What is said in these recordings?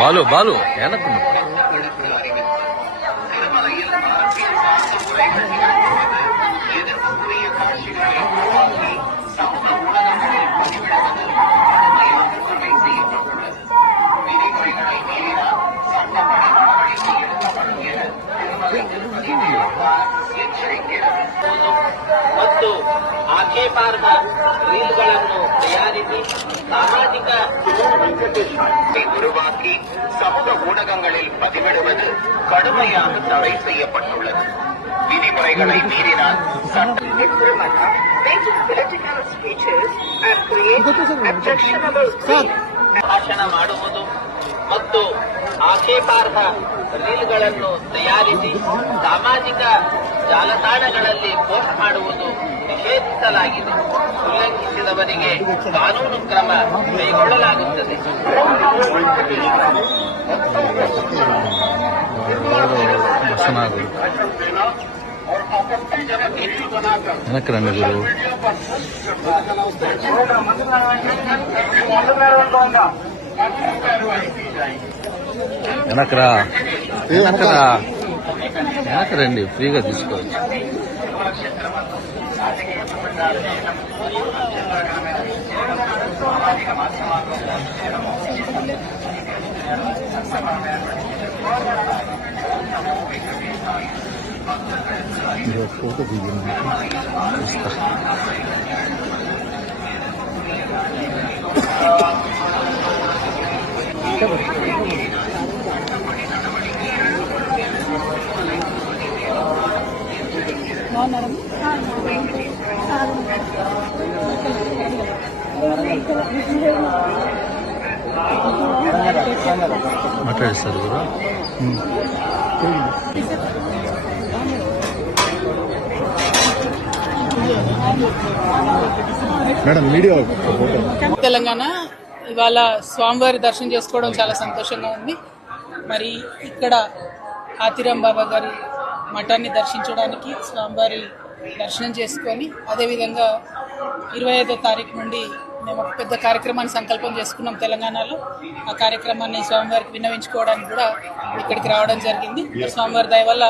బాలు బాలు వెనక్కు ಮತ್ತು ಆಕ್ಷೇಪಾರ್ಹ ರೀಲ್ಗಳನ್ನು ತಯಾರಿಸಿ சாமாஜிக உருவாக்கி சமூக ஊடகங்களில் பதிவிடுவது கடுமையாக தடை செய்யப்பட்டுள்ளது. விதிமுறைகளை மீறினால் ಭಾಷಣ ಮಾಡುವುದು ಮತ್ತು ಆಕ್ಷೇಪಾರ್ಹ ರೀಲ್ಗಳನ್ನು ತಯಾರಿಸಿ ಸಾಮಾಜಿಕ ಜಾಲತಾಣಗಳಲ್ಲಿ ಪೋಸ್ಟ್ ಮಾಡುವುದು ನಿಷೇಧಿಸಲಾಗಿದೆ. ಉಲ್ಲಂಘಿಸಿದವರಿಗೆ ಕಾನೂನು ಕ್ರಮ ಕೈಗೊಳ್ಳಲಾಗುತ್ತದೆ. వెనకరా వెనకరా వెనకరండి, ఫ్రీగా తీసుకోవచ్చు. ఫోటో దిగింది. మాట్లాడిస్తారు కూడా. తెలంగాణ ఇవాళ స్వామివారి దర్శనం చేసుకోవడం చాలా సంతోషంగా ఉంది. మరి ఇక్కడ ఆతిరాం బాబా గారి మఠాన్ని దర్శించడానికి స్వామివారి దర్శనం చేసుకొని అదేవిధంగా 25వ తారీఖు నుండి మేము ఒక పెద్ద కార్యక్రమాన్ని సంకల్పం చేసుకున్నాం తెలంగాణలో. ఆ కార్యక్రమాన్ని స్వామివారికి విన్నవించుకోవడానికి కూడా ఇక్కడికి రావడం జరిగింది. స్వామివారి దయ వల్ల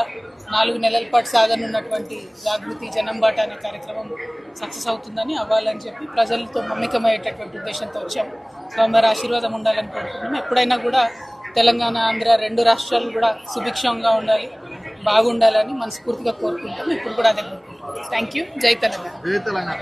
4 నెలల పాటు సాగనున్నటువంటి జాగృతి జనంబాట అనే కార్యక్రమం సక్సెస్ అవుతుందని, అవ్వాలని చెప్పి ప్రజలతో మమేకమయ్యేటటువంటి ఉద్దేశంతో వచ్చాము. స్వామివారి ఆశీర్వాదం ఉండాలని కోరుకుంటున్నాం. ఎప్పుడైనా కూడా తెలంగాణ ఆంధ్ర 2 రాష్ట్రాలు కూడా సుభిక్షంగా ఉండాలి, బాగుండాలని మనస్ఫూర్తిగా కోరుకుంటాం. ఇప్పుడు కూడా అదే కోరుకుంటాం. Thank you. జై తెలంగాణ.